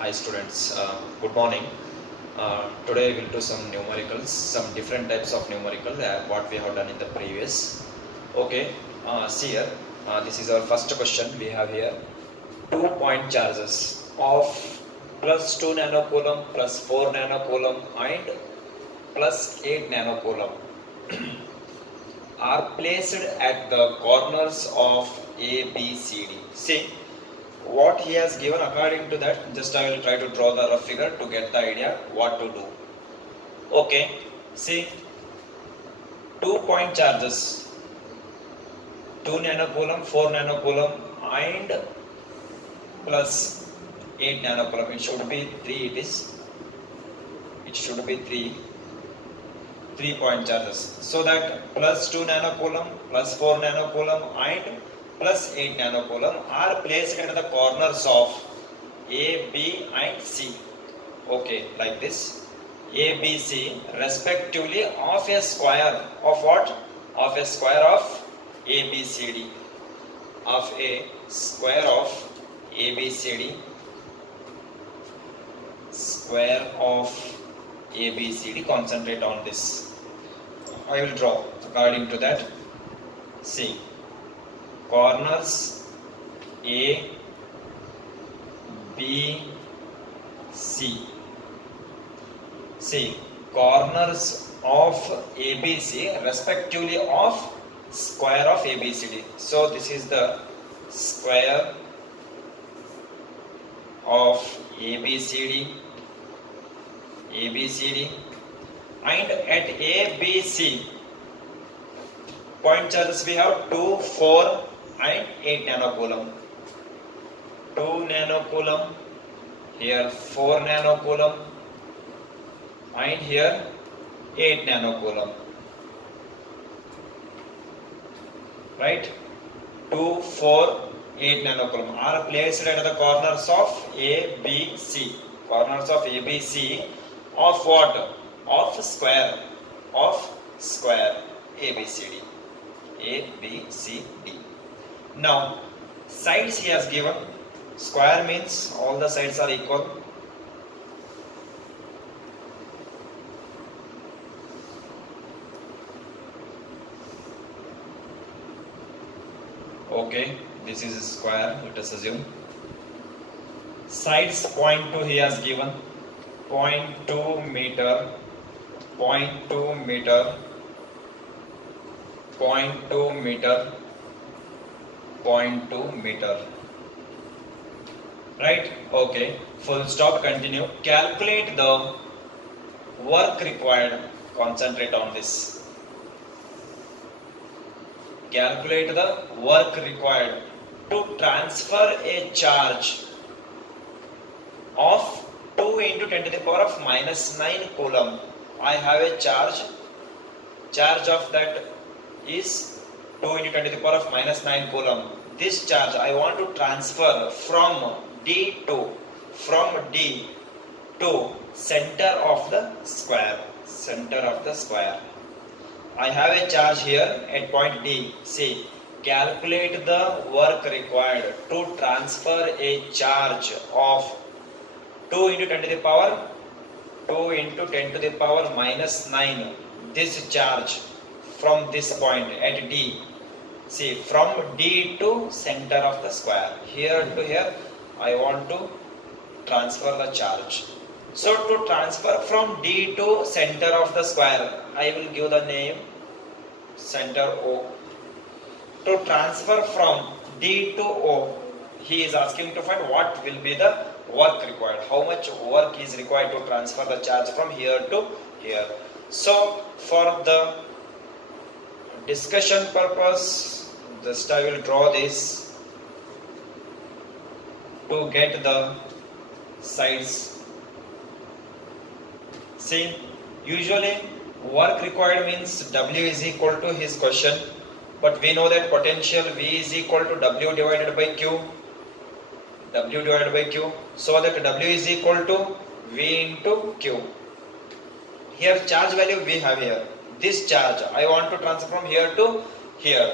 Hi students, good morning. Today we will do some numericals, some different types of numericals what we have done in the previous. Okay, see here, this is our first question we have here. 2-point charges of plus 2 nanocoulomb, plus 4 nanocoulomb and plus 8 nanocoulomb are placed at the corners of A, B, C, D. See, what he has given, according to that, just I will try to draw the rough figure to get the idea what to do. Okay, see, 2-point charges, 2 nanocoulomb, 4 nanocoulomb and plus 8 nanocoulomb. It should be 3, it should be 3-point charges. So that plus 2 nanocoulomb, plus 4 nanocoulomb and plus 8 nanocoulomb are placed at the corners of A, B and C. Okay, like this. A, B, C respectively of a square of what? Of a square of A, B, C, D. Of a square of A, B, C, D. Square of A, B, C, D. Concentrate on this. I will draw according to that. See. Corners A, B, C. See, corners of ABC respectively of square of ABCD. So this is the square of ABCD, and at ABC point charges we have 2, 4 and 8 nanocoulomb. 2 nanocoulomb, here 4 nanocoulomb and here 8 nanocoulomb. Right? 2, 4, 8 nanocoulomb are placed at the corners of A, B, C. Corners of A, B, C of what? Of square ABCD. A, B, C, D. Now, sides he has given. Square means all the sides are equal. Okay, this is a square, let us assume. Sides 0.2 he has given. 0.2 meter, 0.2 meter, 0.2 meter, 0.2 meter. Right? Okay. Full stop. Continue. Calculate the work required. Concentrate on this. Calculate the work required to transfer a charge of 2 into 10 to the power of minus 9 coulomb. I have a charge of that is 2 into 10 to the power of minus 9 coulomb. This charge I want to transfer from D to center of the square. I have a charge here at point D. See, calculate the work required to transfer a charge of 2 into 10 to the power minus 9. This charge from this point at D. See, from D to center of the square. Here to here, I want to transfer the charge. So to transfer from D to center of the square, I will give the name center O. To transfer from D to O, he is asking to find what will be the work required. How much work is required to transfer the charge from here to here. So for the discussion purpose, just I will draw this to get the sides. See, usually work required means W is equal to his question, but we know that potential V is equal to W divided by Q. So that W is equal to V into Q. Here charge value we have here. This charge I want to transfer from here to here.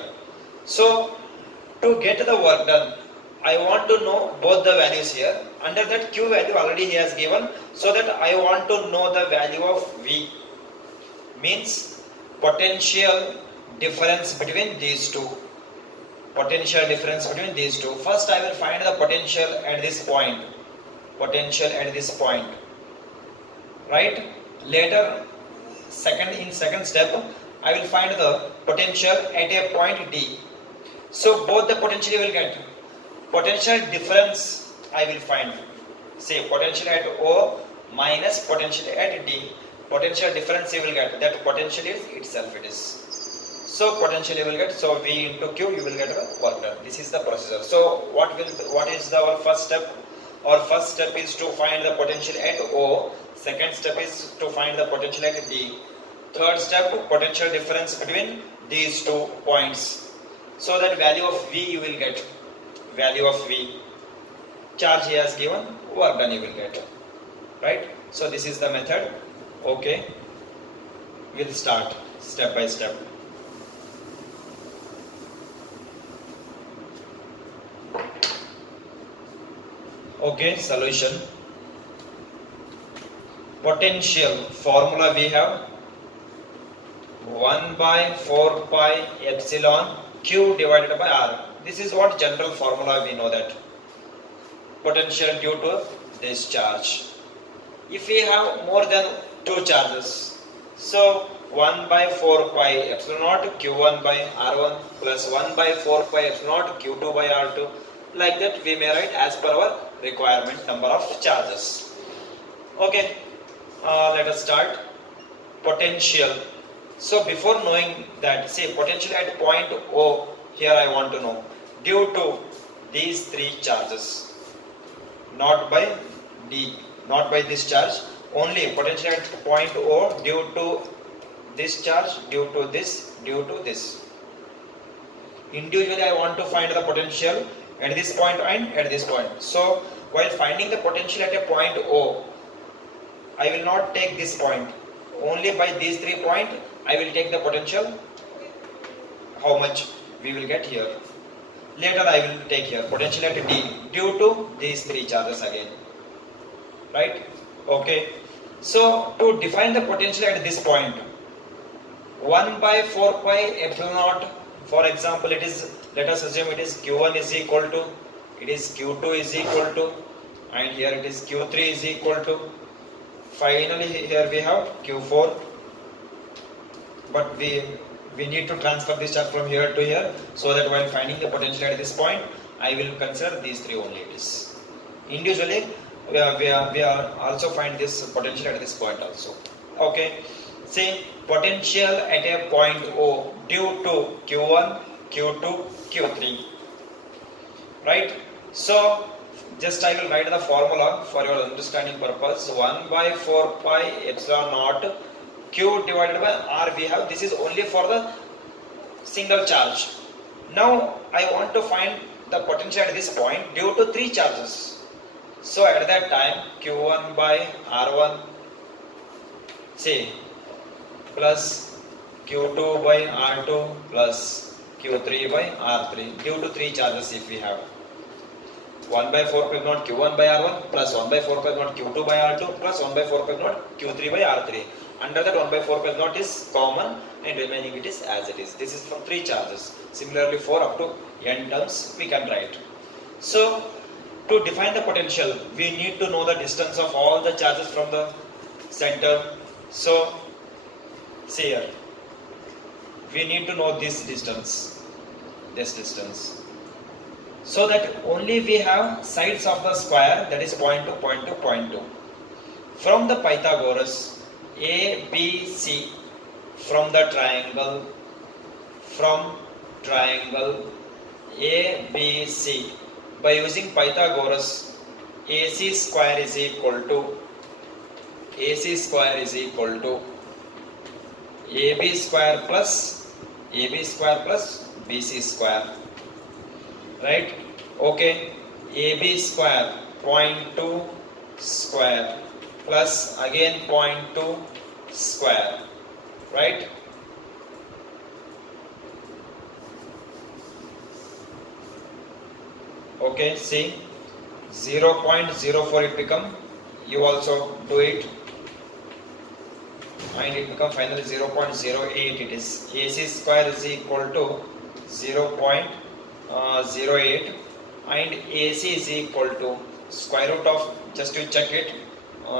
So to get the work done, I want to know both the values here. under that Q value already he has given, so that I want to know the value of V, means potential difference between these two. Potential difference between these two. First I will find the potential at this point. Potential at this point. Right? Later, in second step, I will find the potential at a point D. So both the potential you will get. Potential difference I will find. Say potential at O minus potential at D. Potential difference you will get. That potential is itself it is. So potential you will get. So V into Q you will get a work done. This is the procedure. So what is our first step? Our first step is to find the potential at O. Second step is to find the potential at D. Third step, potential difference between these 2 points. So that value of V you will get. Value of V. Charge he has given, work done you will get. Right? So this is the method. Okay. We'll start step by step. Okay, solution. Potential formula we have 1 by 4 pi epsilon Q divided by R. This is what general formula we know that. Potential due to this charge. If we have more than 2 charges, so 1 by 4 pi epsilon naught Q1 by R1 plus 1 by 4 pi epsilon naught Q2 by R2. Like that we may write as per our requirement number of charges. Okay, let us start. Potential. So before knowing that, say potential at point O, here I want to know, due to these 3 charges, not by D, not by this charge, only potential at point O due to this charge, due to this, due to this. Individually I want to find the potential at this point and at this point. So while finding the potential at a point O, I will not take this point. Only by these 3 points I will take the potential. How much we will get here. Later I will take here potential at D due to these 3 charges again. Right? Okay. So to define the potential at this point, 1 by 4 pi epsilon naught, for example, it is, let us assume it is Q1 is equal to, it is Q2 is equal to, and here it is Q3 is equal to, finally here we have Q4, but we need to transfer this charge from here to here, so that while finding the potential at this point, I will consider these 3 only it is. Individually, we are also find this potential at this point also. Okay, say potential at a point O due to Q1, Q2, Q3. Right? So just I will write the formula for your understanding purpose. 1 by 4 pi epsilon naught Q divided by R we have. This is only for the single charge. Now I want to find the potential at this point due to 3 charges. So at that time Q1 by R1, say, plus Q2 by R2 plus Q3 by R3 due to 3 charges if we have. 1 by 4 pi naught Q1 by R1 plus 1 by 4 pi naught Q2 by R2 plus 1 by 4 pi naught Q3 by R3. Under that 1 by 4 pi naught is common and remaining it is as it is. This is from 3 charges. Similarly 4 up to n terms we can write. So to define the potential, we need to know the distance of all the charges from the center. So see here, we need to know this distance, so that only we have sides of the square, that is point to point to point to. From the Pythagoras, A, B, C, from the triangle A, B, C, by using Pythagoras, AC square is equal to AB square plus BC square. Right? Okay. AB square 0.2 square plus again 0.2 square. Right? Okay, see, 0.04 it become. You also do it, and it become finally 0.08. It is AC square is equal to 0.08, and AC is equal to square root of, just to check it,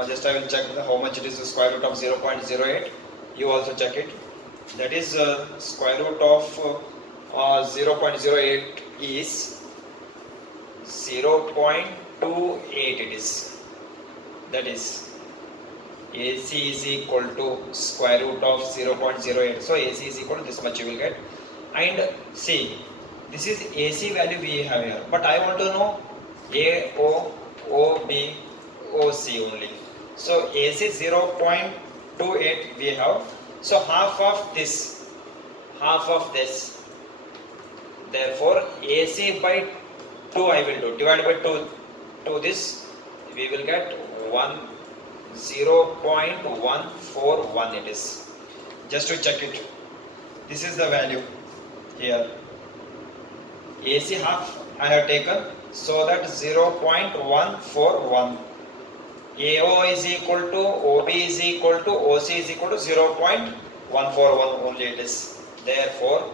just I will check how much it is the square root of 0.08. You also check it. That is square root of 0.08 is 0.28 it is. That is AC is equal to square root of 0.08. So AC is equal to this much you will get. And see, this is AC value we have here, but I want to know AO, OB, OC only. So AC 0.28 we have. So half of this. Therefore AC by 2 I will do. Divided by 2 to this, we will get 0.141 it is. Just to check it. This is the value here. AC half I have taken, so that 0.141. AO is equal to, OB is equal to, OC is equal to 0.141 only it is. Therefore,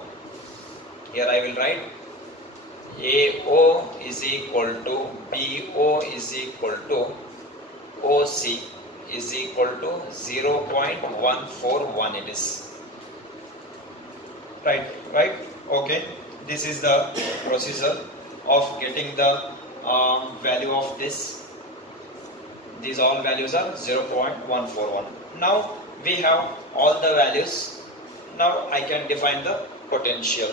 here I will write AO is equal to, BO is equal to, OC is equal to 0.141 it is. Right. Okay. This is the procedure of getting the value of this. These all values are 0.141. Now we have all the values. Now I can define the potential.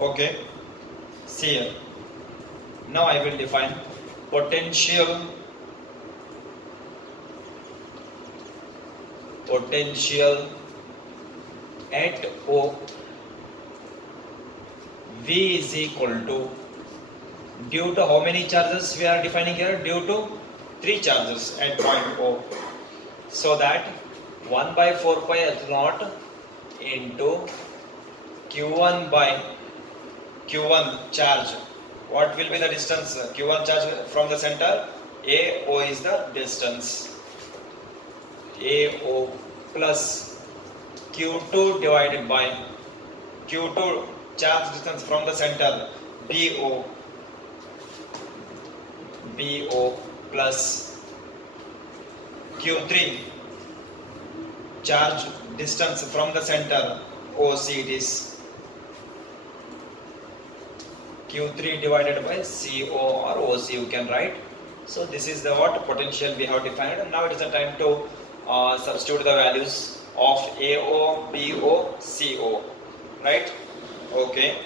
Okay. See here. Now I will define potential at O. V is equal to, due to how many charges we are defining here? Due to 3 charges at point O. So that 1 by 4 pi epsilon into Q1 by Q1 charge. What will be the distance? Q1 charge from the center. AO is the distance. AO plus Q2 divided by Q2 charge distance from the center. BO plus Q3 charge distance from the center. OC it is. Q3 divided by CO or OC you can write. So this is the what potential we have defined. And now it is the time to substitute the values of AO, BO, CO. Right? Okay.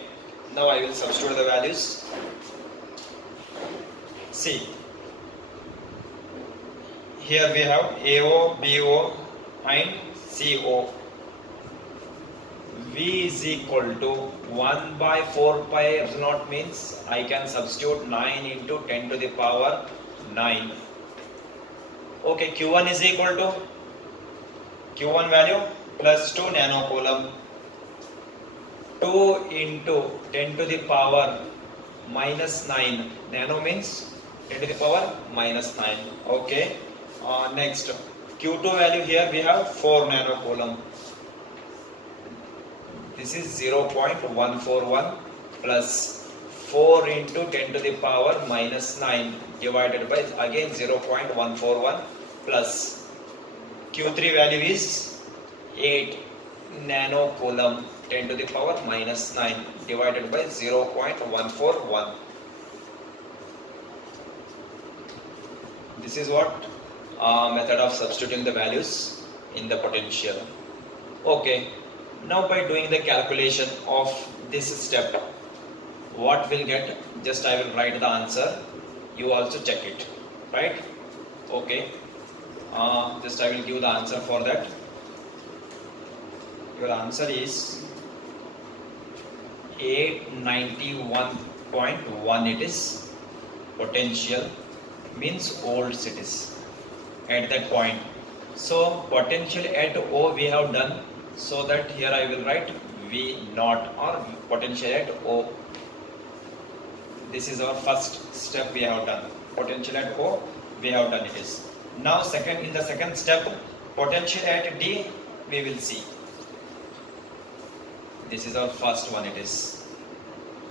Now I will substitute the values. See. Here we have AO, BO and CO. V is equal to 1 by 4 pi epsilon means I can substitute 9 into 10 to the power 9. Okay, Q1 is equal to Q1 value plus 2 nanocoulomb. 2 into 10 to the power minus 9. Nano means 10 to the power minus 9. Okay. Next, Q2 value here we have 4 nanocoulomb. This is 0.141 plus 4 into 10 to the power minus 9 divided by again 0.141 plus Q3 value is 8 nanocoulomb 10 to the power minus 9 divided by 0.141. This is what method of substituting the values in the potential. Okay. Now by doing the calculation of this step, what we'll get, just I will write the answer, you also check it, right? Okay, just I will give the answer for that. Your answer is 891.1 it is, potential means volts it is at that point. So potential at O we have done. So that here I will write V naught or potential at O. This is our first step we have done. Potential at O we have done it is. Now in the second step, potential at D we will see. This is our first one, it is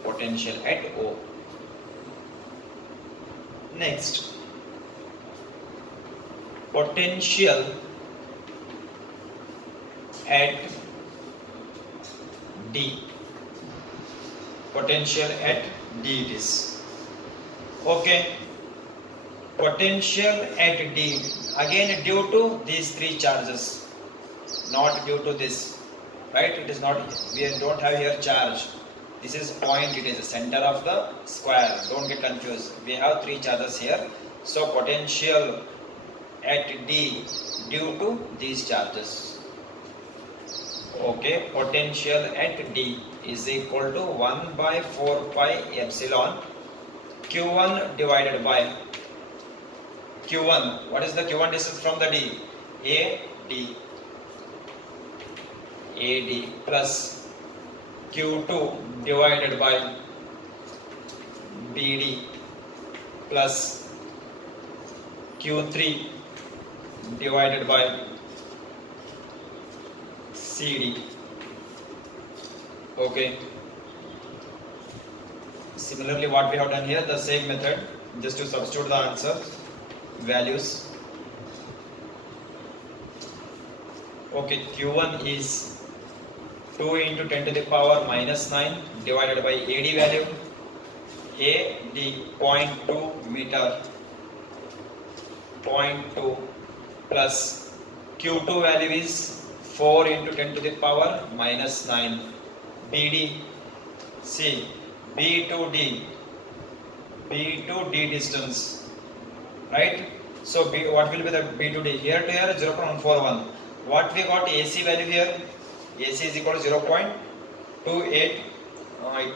potential at O. Next, potential at D. Potential at D it is. Okay. Potential at D, again due to these three charges, not due to this, right? It is not, we don't have here charge. This is point, it is the center of the square. Don't get confused. We have three charges here. So potential at D due to these charges. Okay, potential at D is equal to 1 by 4 pi epsilon Q1 divided by Q1. What is the Q1 distance from the D? AD plus Q2 divided by BD plus Q3 divided by CD. Okay. Similarly, what we have done here, the same method, just to substitute the answer values. Okay, Q1 is 2 into 10 to the power minus 9 divided by AD value. AD 0.2 meter, 0.2 plus Q2 value is 4 into 10 to the power minus 9. BD, see, B to D distance, right? So what will be the B to D? Here to here 0.141. What we got AC value here? AC is equal to 0.28. It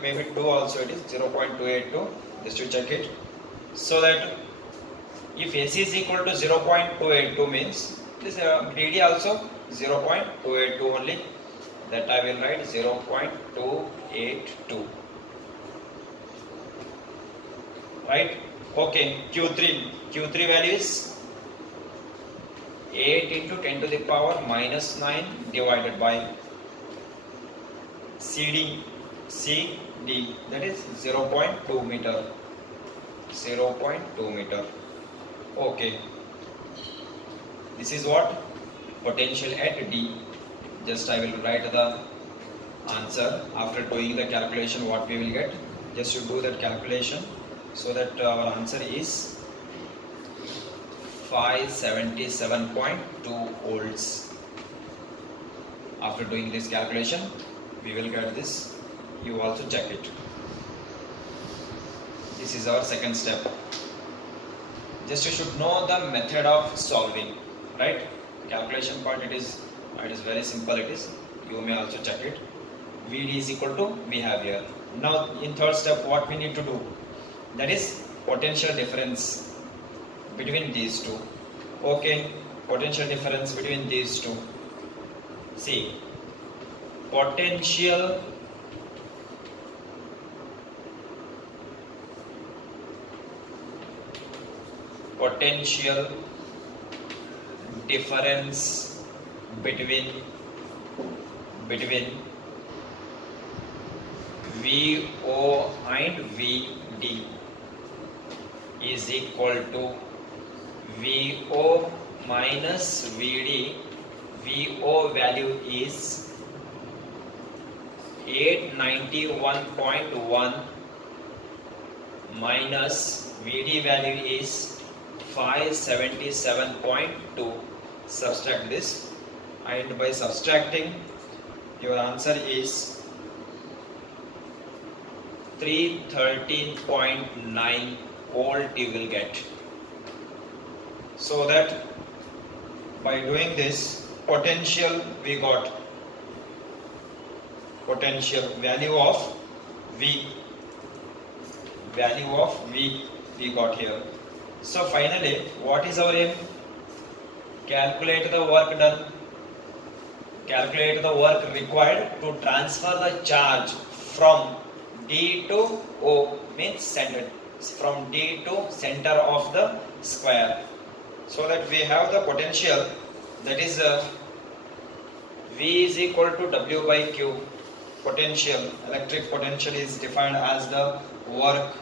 may be 2 also, it is 0.282. Just to check it. So that if AC is equal to 0.282 means this BD also 0.282 only. That I will write 0.282. Right? Okay, Q3 value is 8 into 10 to the power minus 9 divided by CD, that is 0.2 meter. 0.2 meter. Okay. This is what? Potential at D. Just I will write the answer after doing the calculation what we will get. Just to do that calculation so that our answer is 577.2 volts. After doing this calculation we will get this. You also check it. This is our second step. Just you should know the method of solving, right? Calculation part it is very simple. It is. You may also check it. VD is equal to we have here. Now in third step what we need to do? That is potential difference between these two. Okay, potential difference between these two. See, potential difference between VO and VD is equal to VO minus VD. VO value is 891.1 minus VD value is 577.2. Subtract this, and by subtracting your answer is 313.9 volt you will get. So that by doing this, potential we got, potential value of V we got here. So finally what is our aim? Calculate the work done. Calculate the work required to transfer the charge from D to O, means center, from D to center of the square. So that we have the potential, that is V is equal to W by Q. Potential, electric potential is defined as the work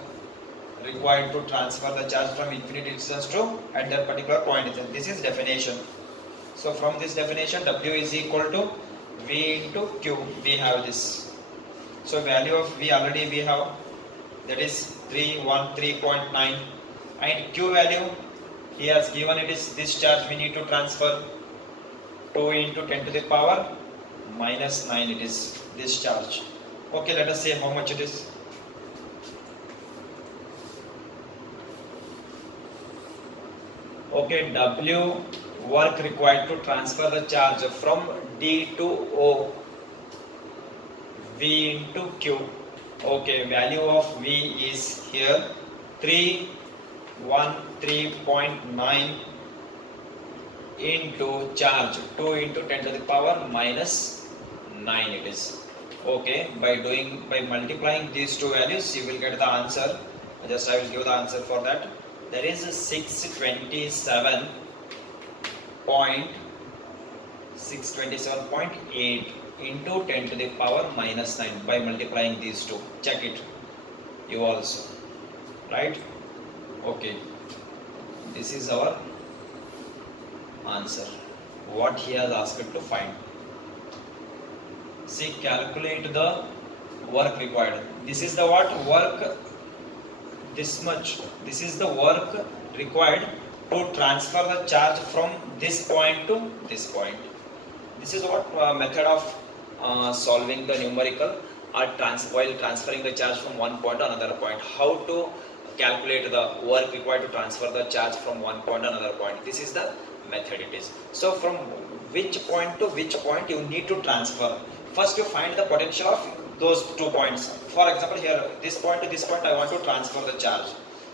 required to transfer the charge from infinite distance to at that particular point. This is definition. So from this definition, W is equal to V into Q. We have this. So value of V already we have, that is 313.9, and Q value he has given, it is this charge we need to transfer 2 into 10 to the power minus 9, it is this charge. Okay, let us see how much it is. Okay, W work required to transfer the charge from D to O, V into Q. Okay, value of V is here 313.9 into charge 2 into 10 to the power minus 9 it is. Okay, by multiplying these two values you will get the answer. Just I will give the answer for that. That is 627.8 into 10 to the power minus 9 by multiplying these two. Check it, you also, right? Okay, this is our answer, what he has asked to find. See, calculate the work required. This is the what work, this much, this is the work required to transfer the charge from this point to this point. This is what method of solving the numerical or while transferring the charge from one point to another point. How to calculate the work required to transfer the charge from one point to another point. This is the method it is. So from which point to which point you need to transfer. First you find the potential of those 2 points. For example, here this point to this point I want to transfer the charge.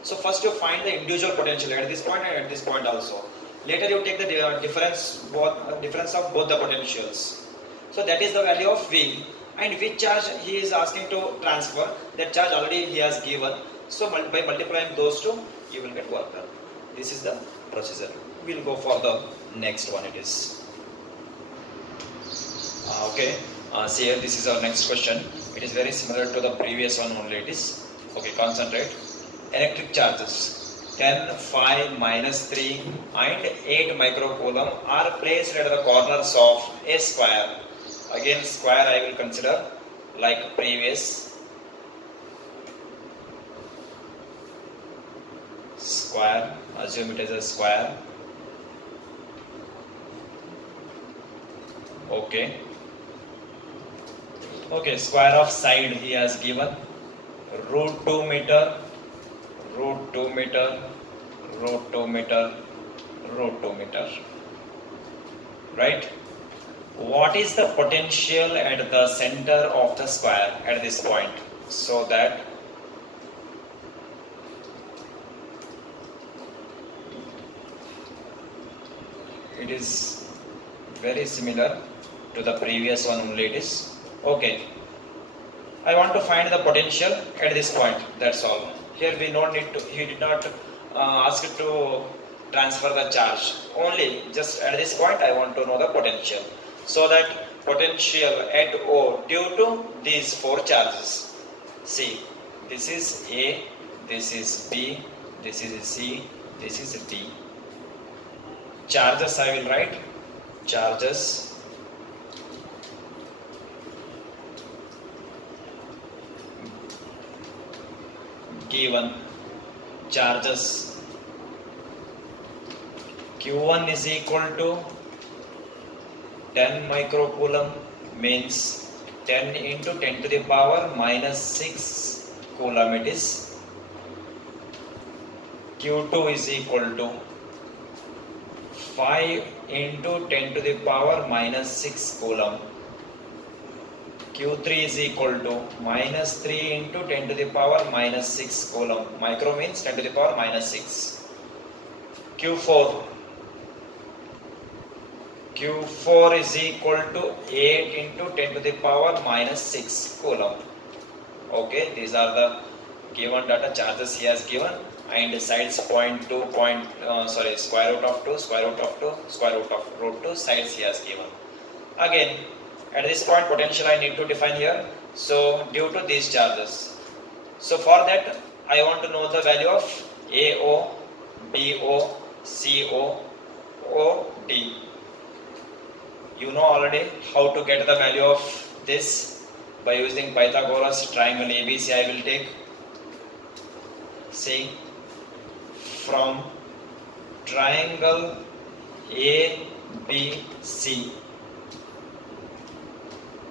So first you find the individual potential at this point and at this point also. Later you take the difference of both the potentials. So that is the value of V, and which charge he is asking to transfer, that charge already he has given. So by multiplying those two you will get work done. This is the procedure. We will go for the next one it is. Okay, see here, this is our next question. It is very similar to the previous one only it is. Okay, concentrate. Electric charges 10, 5, minus 3 and 8 microcoulomb are placed at the corners of a square. Again square I will consider like previous. Square, assume it as a square. Okay. Okay, square of side he has given root 2 meter, root 2 meter, root 2 meter, root 2 meter. Right? What is the potential at the center of the square at this point? So that it is very similar to the previous one only it is. Okay, I want to find the potential at this point, that's all. Here we don't need to, he did not ask to transfer the charge, only just at this point I want to know the potential. So that potential at O due to these 4 charges. See, this is A, this is B, this is C, this is D. Charges I will write, charges given, charges Q1 is equal to 10 microcoulomb, means 10 into 10 to the power minus 6 coulomb it is. Q2 is equal to 5 into 10 to the power minus 6 coulomb. Q3 is equal to minus 3 into 10 to the power minus 6 coulomb. Micro means 10 to the power minus 6. Q4 Q4 is equal to 8 into 10 to the power minus 6 coulomb. Okay, these are the given data charges he has given, and sides square root of 2, square root of 2, square root of root 2 sides he has given. Again, at this point potential I need to define here. So due to these charges, so for that I want to know the value of AO, BO, CO, OD. You know already how to get the value of this by using Pythagoras triangle ABC. I will take, see, from triangle ABC,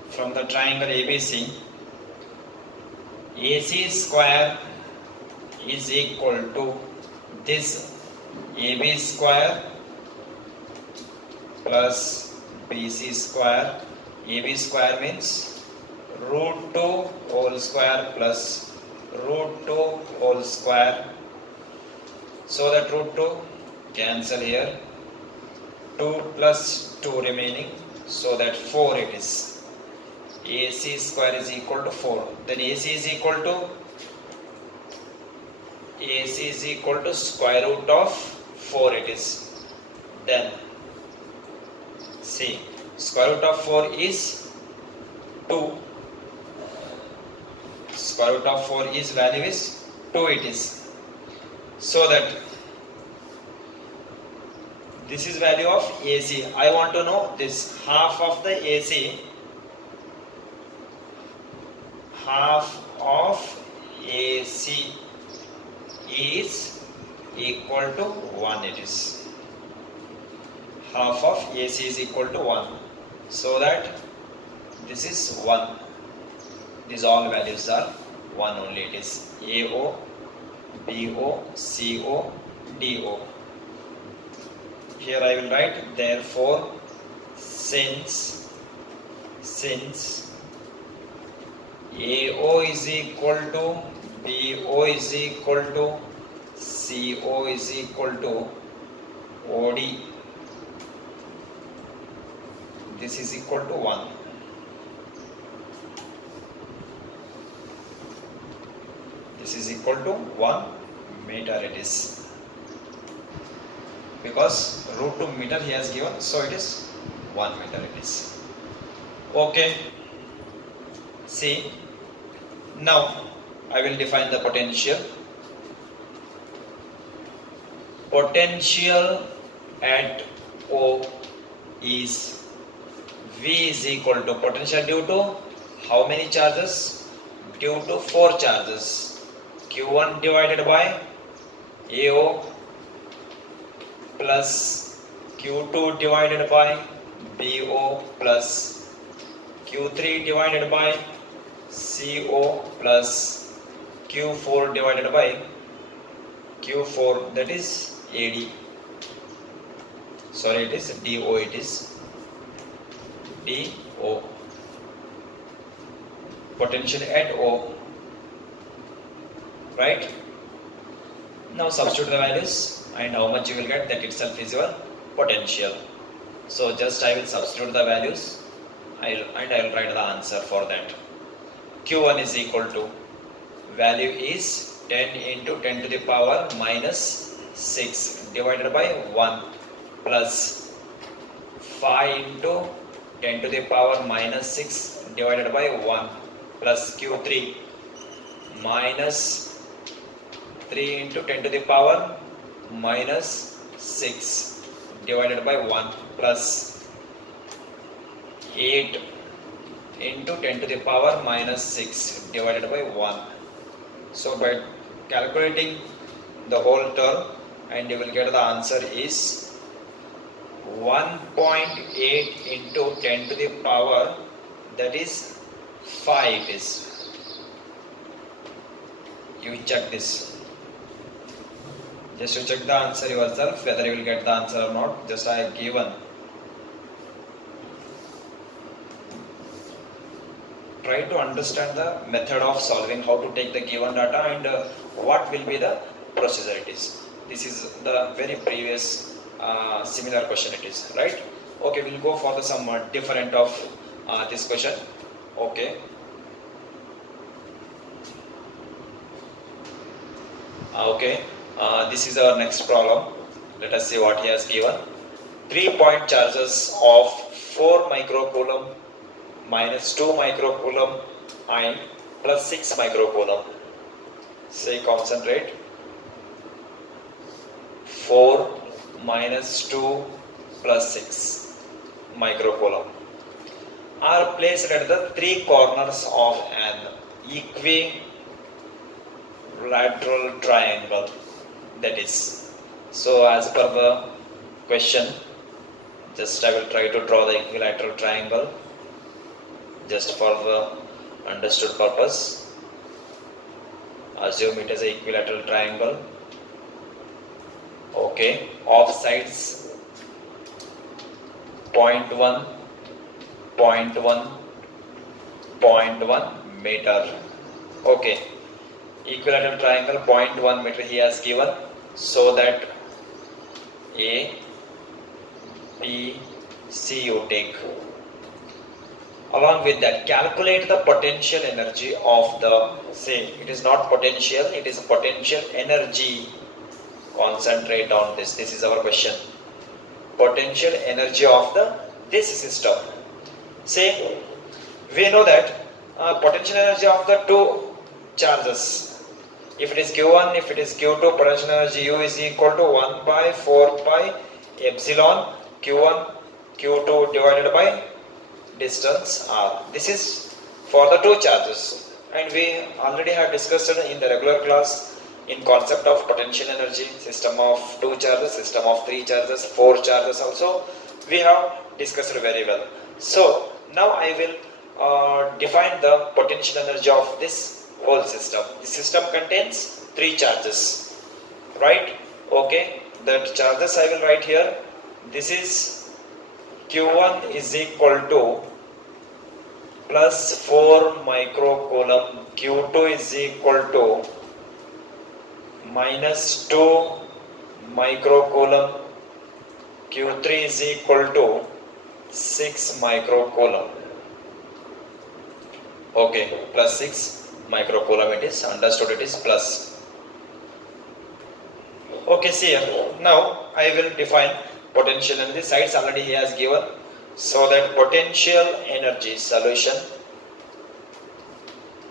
from the triangle ABC, AC square is equal to this AB square plus BC square. AB square means root 2 whole square plus root 2 whole square. So that root 2 cancel here. 2 plus 2 remaining. So that 4 it is. AC square is equal to 4. Then AC is equal to square root of 4 it is. Then see, square root of 4 is 2. Square root of 4 is value is 2 it is. So that this is value of AC. I want to know this half of the AC. Half of AC is equal to 1 it is. Half of AC is equal to 1. So that this is 1. These all values are 1 only. It is AO, BO, CO, DO. Here I will write, therefore, since AO is equal to BO is equal to CO is equal to OD, this is equal to 1. This is equal to 1 meter it is. Because root 2 meter he has given, so it is 1 meter it is. Okay. See, now I will define the potential. Potential at O is V is equal to potential due to how many charges? Due to 4 charges. Q1 divided by AO plus Q2 divided by BO plus Q3 divided by CO plus Q4 divided by Q4, that is AD. Sorry, it is DO, it is DO. Potential at O. Right? Now substitute the values and how much you will get, that itself is your potential. So just I will substitute the values and I will write the answer for that. Q1 is equal to, value is 10 into 10 to the power minus 6 divided by 1 plus 5 into 10 to the power minus 6 divided by 1 plus Q3 minus 3 into 10 to the power minus 6 divided by 1 plus 8 into 10 to the power minus 6 divided by 1. So by calculating the whole term, and you will get the answer is 1.8 into 10 to the power, that is 5 it is. You check this. Just to check the answer yourself, whether you will get the answer or not. Just I have given. Try to understand the method of solving, how to take the given data and what will be the procedure it is. This is the very previous similar question it is, right? Okay, we'll go for the some different of this question. Okay. Okay. This is our next problem. Let us see what he has given. 3-point charges of 4 microcoulomb minus 2 microcoulomb ion plus 6 microcoulomb. Say concentrate. 4 minus 2 plus 6 microcoulomb are placed at the 3 corners of an equilateral triangle. That is, so as per the question, just I will try to draw the equilateral triangle just for the understood purpose. Assume it is an equilateral triangle. Okay, of sides 0.1, 0.1, 0.1 meter. Okay, equilateral triangle 0.1 meter he has given, so that A, B, C you take. Along with that, calculate the potential energy of the, say it is not potential, it is potential energy. Concentrate on this. This is our question. Potential energy of this system. Say we know that potential energy of the two charges. If it is Q1, if it is Q2, potential energy U is equal to 1 by 4 pi epsilon Q1 Q2 divided by distance R. This is for the two charges, and we already have discussed in the regular class in concept of potential energy, system of 2 charges, system of 3 charges, 4 charges also we have discussed very well. So now I will define the potential energy of this whole system. The system contains 3 charges, right? Okay, that charges I will write here. This is Q1 is equal to plus 4 microcoulomb, Q2 is equal to minus 2 microcoulomb, Q3 is equal to 6 microcoulomb. Okay, plus 6 microcoulomb it is, understood it is plus. Okay, see here, now I will define potential energy. Sides already he has given, so that potential energy solution,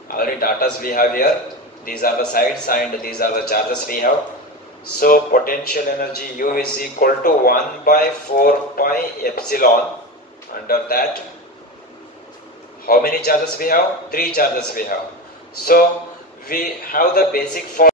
already datas we have here. These are the sides and these are the charges we have. So potential energy U is equal to 1 by 4 pi epsilon. Under that, how many charges we have? 3 charges we have. So we have the basic formula.